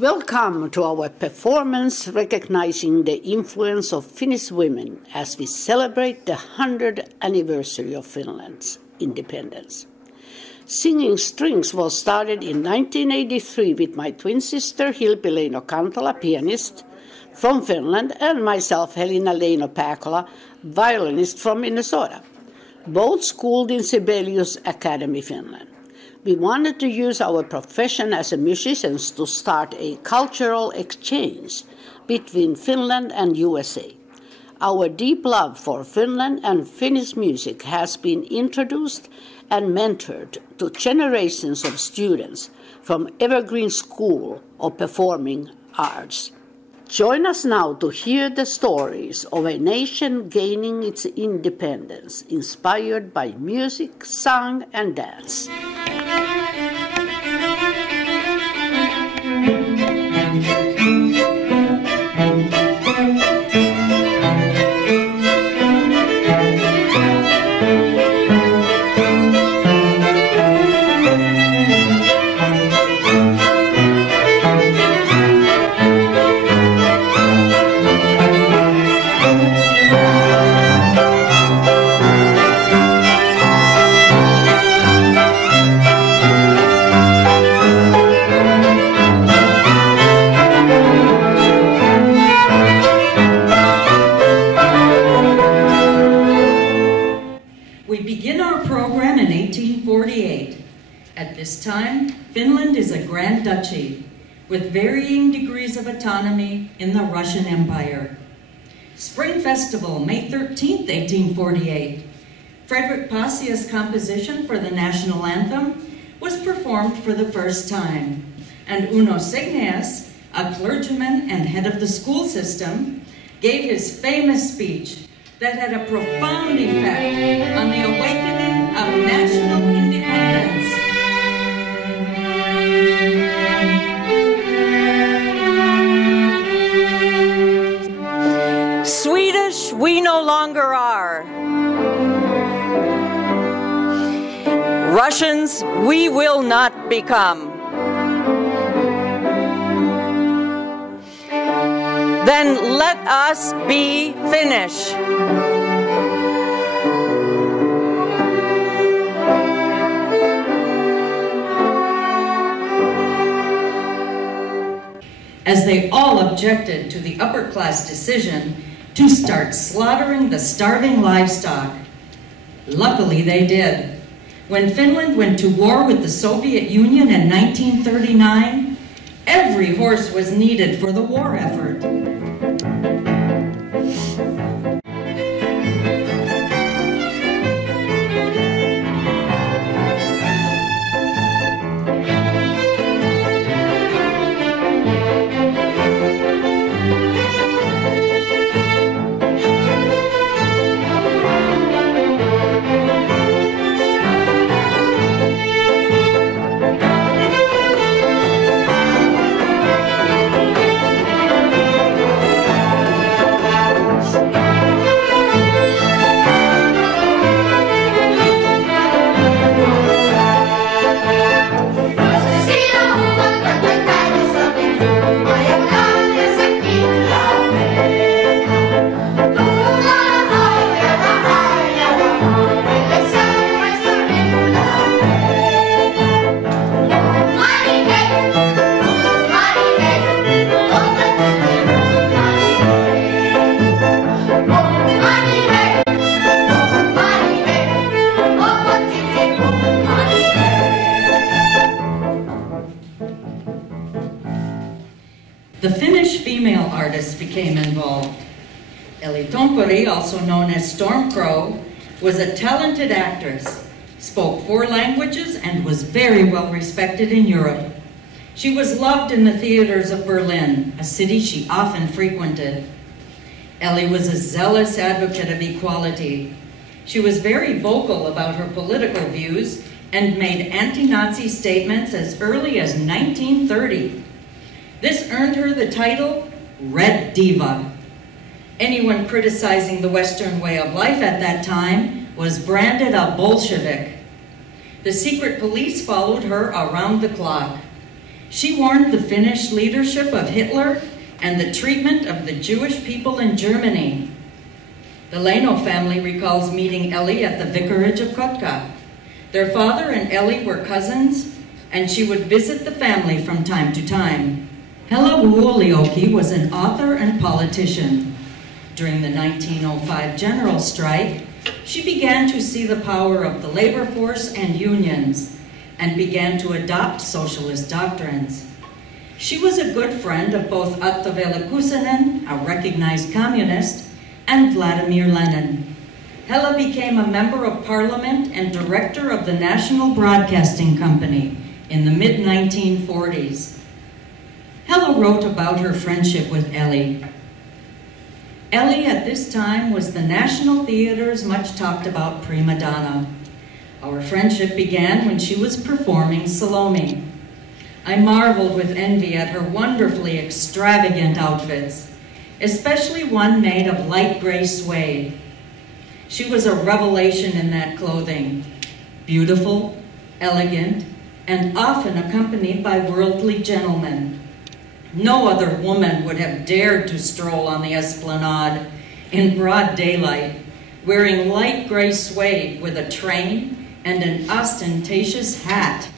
Welcome to our performance recognizing the influence of Finnish women as we celebrate the 100th anniversary of Finland's independence. Singing Strings was started in 1983 with my twin sister Hilpi Leino-Kantola, pianist from Finland, and myself Helena Leino-Pääkola, violinist from Minnesota, both schooled in Sibelius Academy, Finland. We wanted to use our profession as musicians to start a cultural exchange between Finland and USA. Our deep love for Finland and Finnish music has been introduced and mentored to generations of students from Evergreen School of Performing Arts. Join us now to hear the stories of a nation gaining its independence, inspired by music, song, and dance. At this time, Finland is a grand duchy with varying degrees of autonomy in the Russian Empire. Spring Festival, May 13th, 1848. Frederick Passia's composition for the national anthem was performed for the first time, and Uno Segneas, a clergyman and head of the school system, gave his famous speech that had a profound effect on the awakening of national independence. Swedish, we no longer are. Russians, we will not become. Then let us be Finnish. As they all objected to the upper-class decision to start slaughtering the starving livestock. Luckily, they did. When Finland went to war with the Soviet Union in 1939, every horse was needed for the war effort. The Finnish female artists became involved. Elli Tomperi, also known as Storm Crow, was a talented actress, spoke 4 languages, and was very well respected in Europe. She was loved in the theaters of Berlin, a city she often frequented. Elli was a zealous advocate of equality. She was very vocal about her political views and made anti-Nazi statements as early as 1930. This earned her the title Red Diva. Anyone criticizing the Western way of life at that time was branded a Bolshevik. The secret police followed her around the clock. She warned the Finnish leadership of Hitler and the treatment of the Jewish people in Germany. The Leno family recalls meeting Ellie at the vicarage of Kotka. Their father and Ellie were cousins, and she would visit the family from time to time. Hella Wuolioki was an author and politician. During the 1905 general strike, she began to see the power of the labor force and unions, and began to adopt socialist doctrines. She was a good friend of both Atte Välikkönen, a recognized communist, and Vladimir Lenin. Hella became a member of parliament and director of the National Broadcasting Company in the mid-1940s. Hella wrote about her friendship with Ellie. Ellie at this time was the National Theatre's much talked about prima donna. Our friendship began when she was performing Salome. I marveled with envy at her wonderfully extravagant outfits, especially one made of light gray suede. She was a revelation in that clothing, beautiful, elegant, and often accompanied by worldly gentlemen. No other woman would have dared to stroll on the esplanade in broad daylight, wearing light gray suede with a train and an ostentatious hat.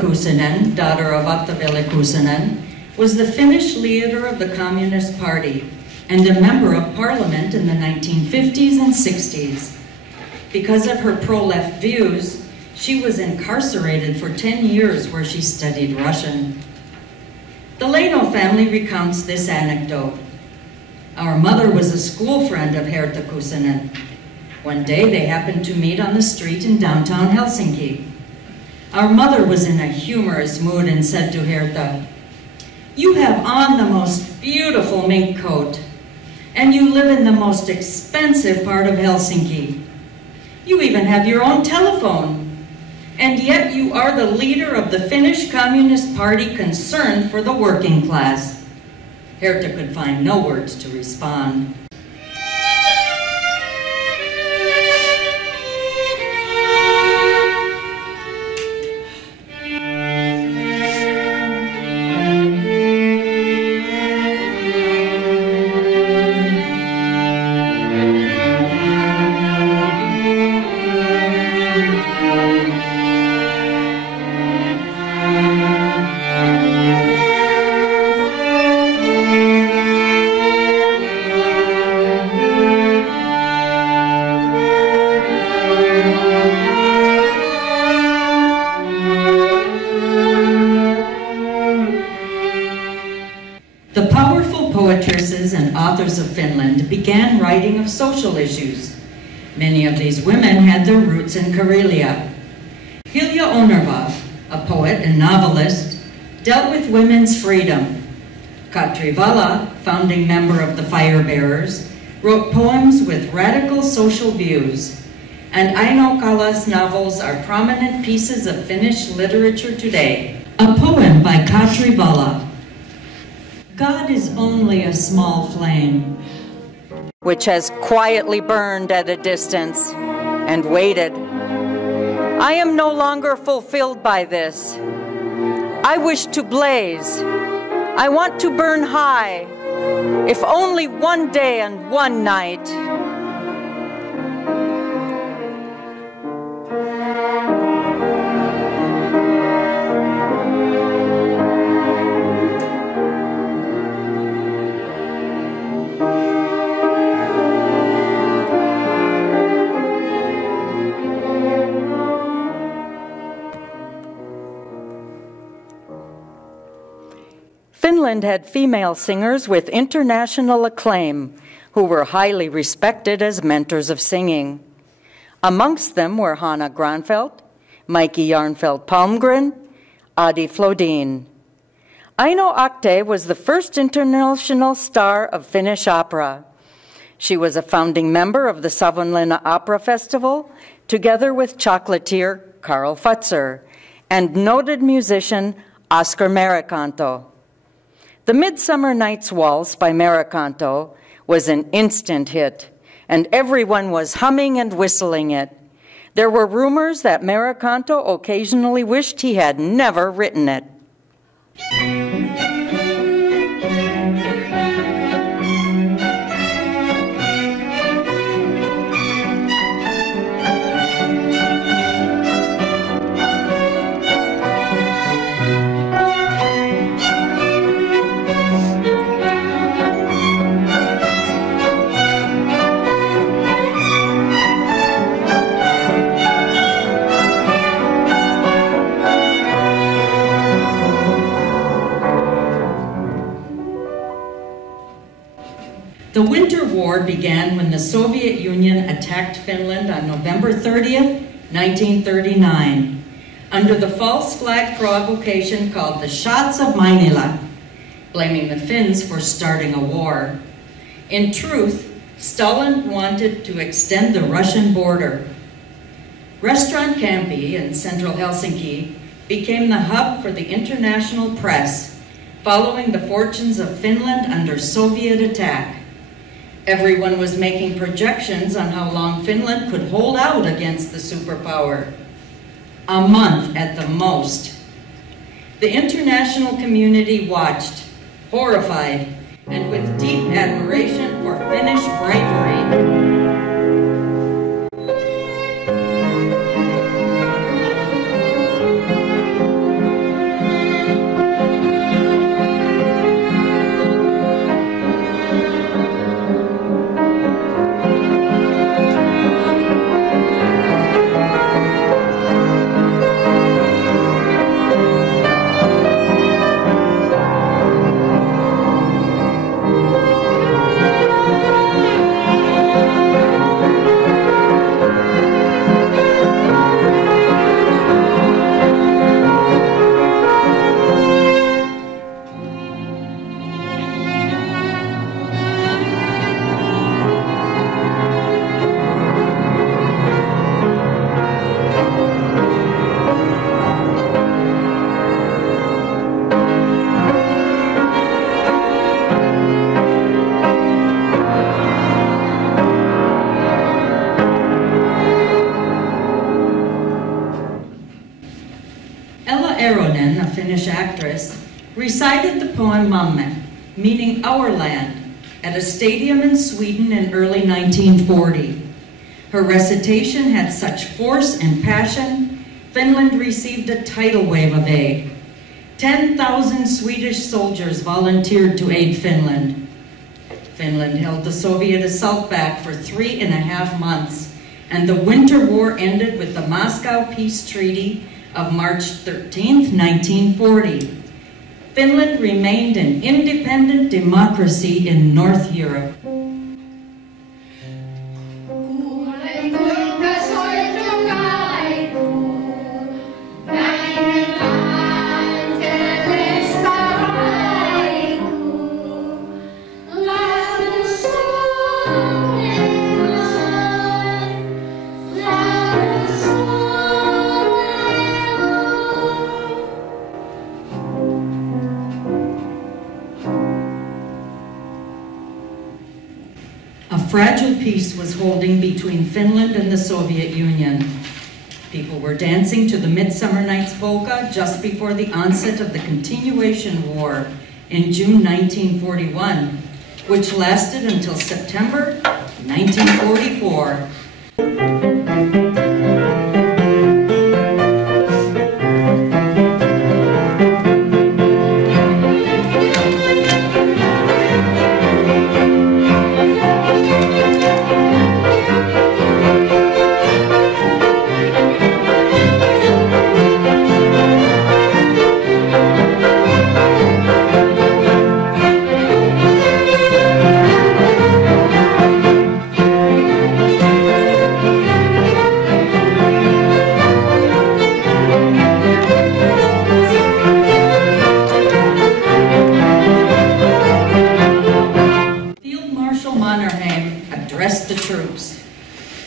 Kuusinen, daughter of Atte Välikkönen, was the Finnish leader of the Communist Party and a member of parliament in the 1950s and 60s. Because of her pro-left views, she was incarcerated for 10 years where she studied Russian. The Leno family recounts this anecdote. Our mother was a school friend of Herta Kuusinen. One day they happened to meet on the street in downtown Helsinki. Our mother was in a humorous mood and said to Herta, "You have on the most beautiful mink coat, and you live in the most expensive part of Helsinki. You even have your own telephone, and yet you are the leader of the Finnish Communist Party concerned for the working class." Herta could find no words to respond. The powerful poetresses and authors of Finland began writing of social issues. Many of these women had their roots in Karelia. Hilja Onerva, a poet and novelist, dealt with women's freedom. Katri Vala, founding member of the Fire Bearers, wrote poems with radical social views, and Jaakola's novels are prominent pieces of Finnish literature today. A poem by Katri Vala. God is only a small flame, which has quietly burned at a distance and waited. I am no longer fulfilled by this. I wish to blaze. I want to burn high, if only one day and one night. Finland had female singers with international acclaim who were highly respected as mentors of singing. Amongst them were Hanna Granfeldt, Mikki Jarnfeldt Palmgren, Adi Flodin. Aino Akte was the first international star of Finnish opera. She was a founding member of the Savonlinna Opera Festival, together with chocolatier Karl Futzer and noted musician Oscar Merikanto. The Midsummer Night's Waltz by Merikanto was an instant hit, and everyone was humming and whistling it. There were rumors that Merikanto occasionally wished he had never written it. The Winter War began when the Soviet Union attacked Finland on November 30th, 1939, under the false flag provocation called the Shots of Mainila, blaming the Finns for starting a war. In truth, Stalin wanted to extend the Russian border. Restaurant Campi in central Helsinki became the hub for the international press, following the fortunes of Finland under Soviet attack. Everyone was making projections on how long Finland could hold out against the superpower. A month at the most. The international community watched, horrified, and with deep admiration for Finnish bravery. Finnish actress, recited the poem Mamme, meaning our land, at a stadium in Sweden in early 1940. Her recitation had such force and passion, Finland received a tidal wave of aid. 10,000 Swedish soldiers volunteered to aid Finland. Finland held the Soviet assault back for 3.5 months, and the Winter War ended with the Moscow Peace Treaty of March 13, 1940. Finland remained an independent democracy in North Europe. Oh A fragile peace was holding between Finland and the Soviet Union. People were dancing to the Midsummer Night's Polka just before the onset of the Continuation War in June 1941, which lasted until September 1944.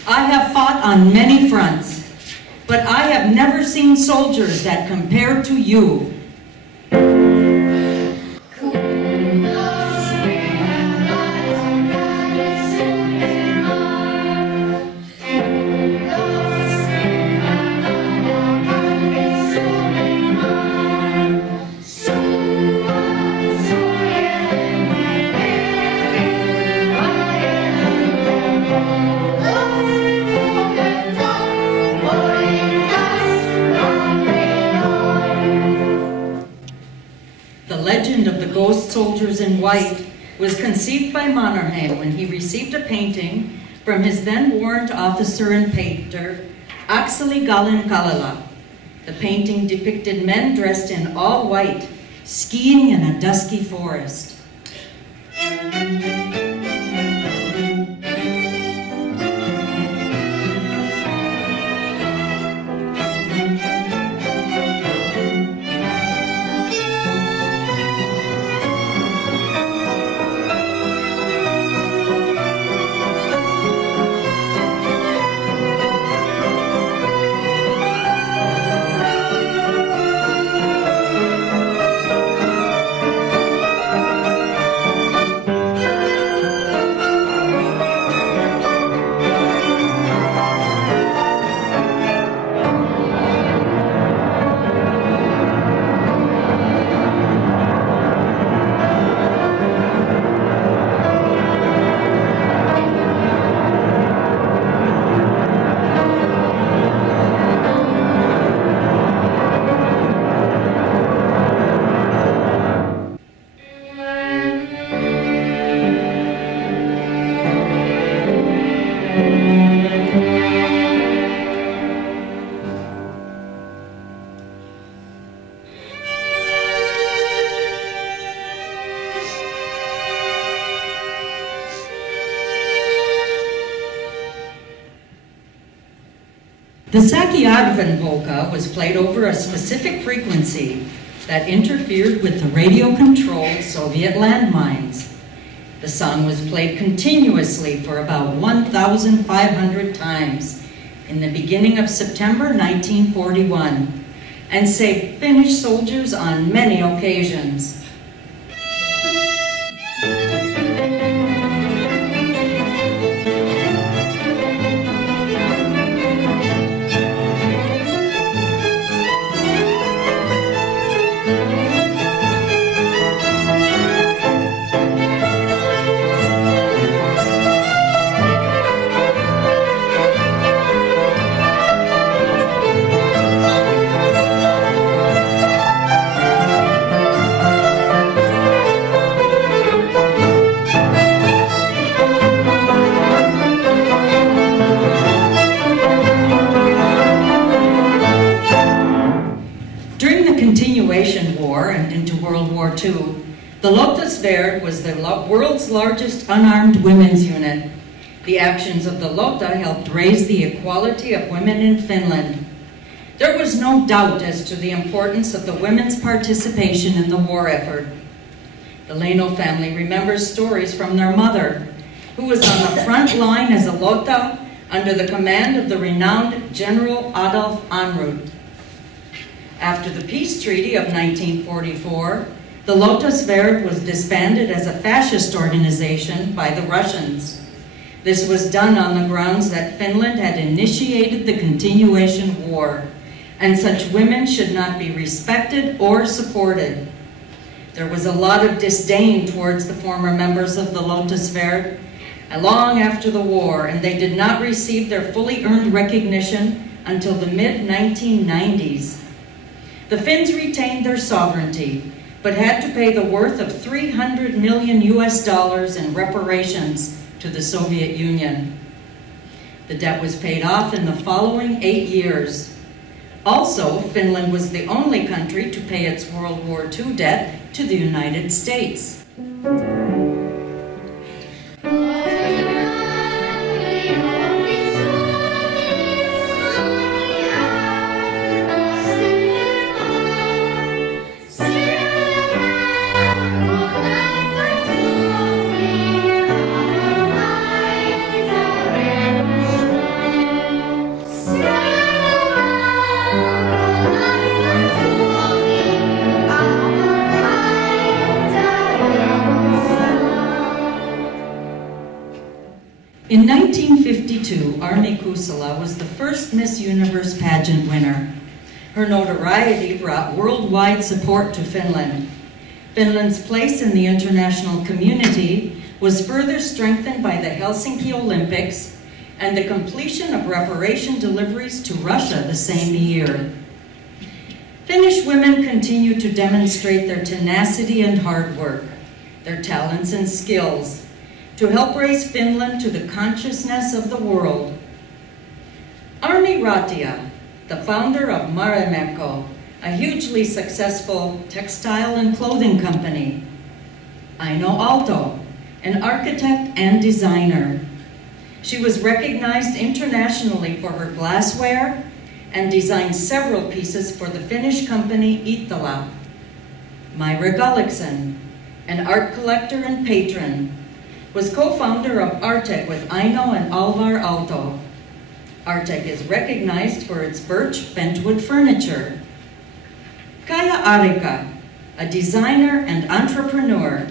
I have fought on many fronts, but I have never seen soldiers that compare to you. Ghost Soldiers in White was conceived by Mannerheim when he received a painting from his then warrant officer and painter, Akseli Gallen-Kallela. The painting depicted men dressed in all white, skiing in a dusky forest. The Sakiarven polka was played over a specific frequency that interfered with the radio-controlled Soviet landmines. The song was played continuously for about 1,500 times in the beginning of September 1941 and saved Finnish soldiers on many occasions. War and into World War II, the Lotta Sverd was the world's largest unarmed women's unit. The actions of the Lotta helped raise the equality of women in Finland. There was no doubt as to the importance of the women's participation in the war effort. The Leno family remembers stories from their mother, who was on the front line as a Lotta under the command of the renowned General Adolf Ehrnrooth. After the peace treaty of 1944, the Lotta Sverd was disbanded as a fascist organization by the Russians. This was done on the grounds that Finland had initiated the continuation war, and such women should not be respected or supported. There was a lot of disdain towards the former members of the Lotusverd long after the war, and they did not receive their fully earned recognition until the mid-1990s. The Finns retained their sovereignty, but had to pay the worth of $300 million in reparations to the Soviet Union. The debt was paid off in the following 8 years. Also, Finland was the only country to pay its World War II debt to the United States. In 1952, Armi Kusala was the first Miss Universe pageant winner. Her notoriety brought worldwide support to Finland. Finland's place in the international community was further strengthened by the Helsinki Olympics and the completion of reparation deliveries to Russia the same year. Finnish women continue to demonstrate their tenacity and hard work, their talents and skills, to help raise Finland to the consciousness of the world. Armi Ratia, the founder of Marimekko, a hugely successful textile and clothing company. Aino Aalto, an architect and designer. She was recognized internationally for her glassware and designed several pieces for the Finnish company Iittala. Myra Gullikson, an art collector and patron, was co-founder of Artek with Aino and Alvar Aalto. Artek is recognized for its birch bentwood furniture. Kaija Arika, a designer and entrepreneur,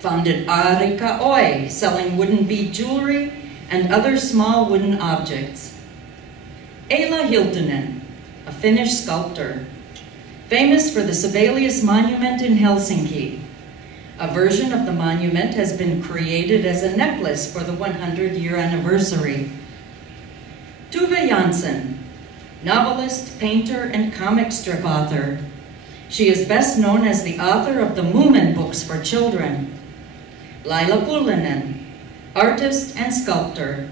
founded Arika Oy, selling wooden bead jewelry and other small wooden objects. Eila Hiltunen, a Finnish sculptor, famous for the Sibelius Monument in Helsinki. A version of the monument has been created as a necklace for the 100-year anniversary. Tuve Jansson, novelist, painter, and comic strip author. She is best known as the author of the Moomin books for children. Laila Pullinen, artist and sculptor,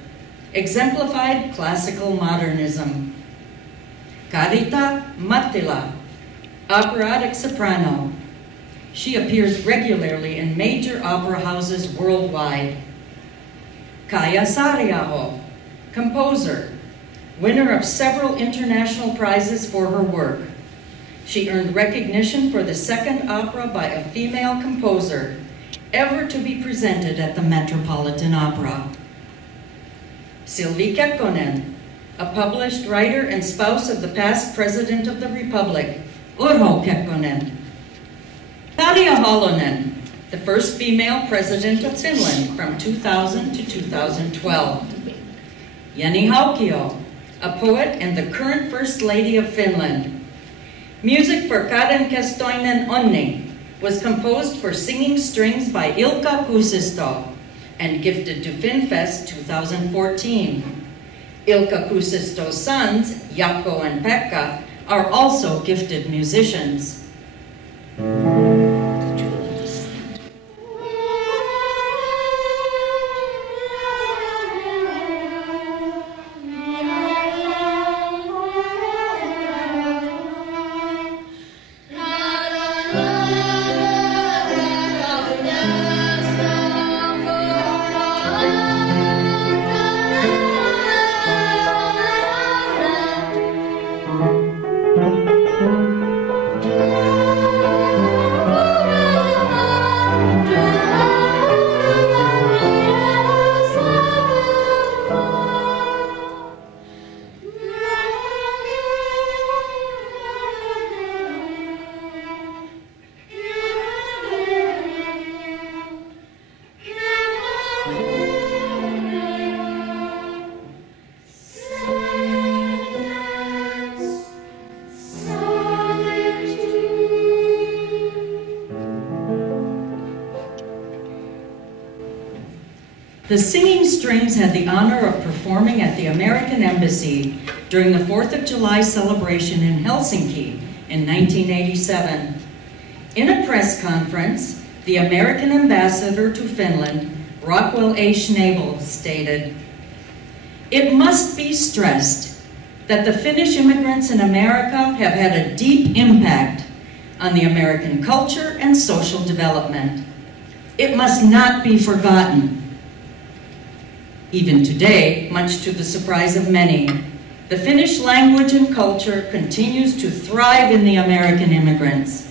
exemplified classical modernism. Karita Mattila, operatic soprano. She appears regularly in major opera houses worldwide. Kaija Saariaho, composer, winner of several international prizes for her work. She earned recognition for the second opera by a female composer ever to be presented at the Metropolitan Opera. Silvi Kekkonen, a published writer and spouse of the past President of the Republic, Urho Kekkonen. Tarja Halonen, the first female president of Finland from 2000 to 2012. Jenny Haukio, a poet and the current First Lady of Finland. Music for Karen Kestoinen Onni was composed for singing strings by Ilkka Kuusisto and gifted to FinFest 2014. Ilkka Kuusisto's sons, Jaakko and Pekka, are also gifted musicians. The Singing Strings had the honor of performing at the American Embassy during the 4th of July celebration in Helsinki in 1987. In a press conference, the American ambassador to Finland, Rockwell A. Schnabel, stated, "It must be stressed that the Finnish immigrants in America have had a deep impact on the American culture and social development. It must not be forgotten." Even today, much to the surprise of many, the Finnish language and culture continues to thrive in the American immigrants,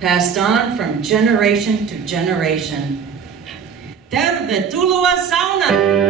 passed on from generation to generation. Tervetuloa saunaan!